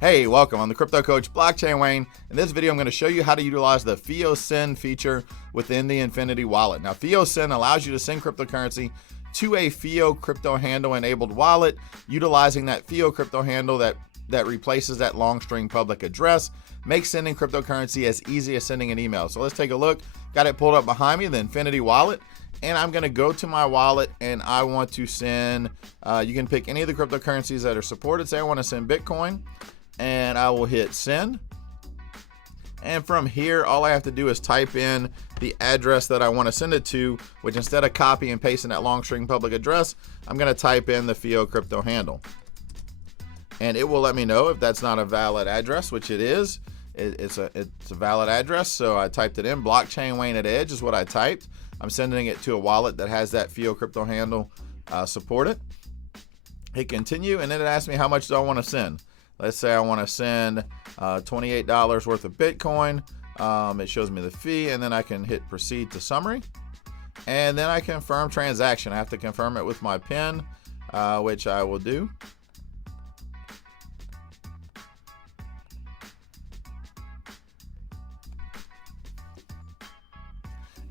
Hey, welcome. I'm the Crypto Coach, Blockchain Wayne. In this video, I'm going to show you how to utilize the FIO Send feature within the Infinity Wallet. Now, FIO Send allows you to send cryptocurrency to a FIO Crypto Handle enabled wallet, utilizing that FIO Crypto Handle that replaces that long string public address, makes sending cryptocurrency as easy as sending an email. So let's take a look. Got it pulled up behind me, the Infinity Wallet. And I'm going to go to my wallet and I want to send, you can pick any of the cryptocurrencies that are supported. Say I want to send Bitcoin, and I will hit send. And from here, all I have to do is type in the address that I want to send it to, which instead of copy and pasting that long string public address, I'm going to type in the FIO Crypto Handle. And it will let me know if that's not a valid address, which it is. It's a valid address, so I typed it in. Blockchain Wayne at Edge is what I typed. I'm sending it to a wallet that has that FIO Crypto Handle supported. Hit continue, and then it asks me how much do I want to send. Let's say I want to send $28 worth of Bitcoin. It shows me the fee, and then I can hit proceed to summary. And then I confirm transaction. I have to confirm it with my PIN, which I will do.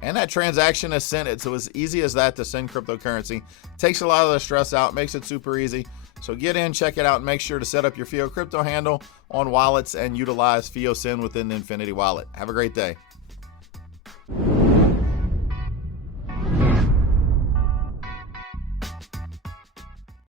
And that transaction is sent. It's as easy as that to send cryptocurrency. Takes a lot of the stress out, makes it super easy. So get in, check it out, and make sure to set up your FIO Crypto Handle on wallets and utilize FIO Send within the Infinity Wallet. Have a great day.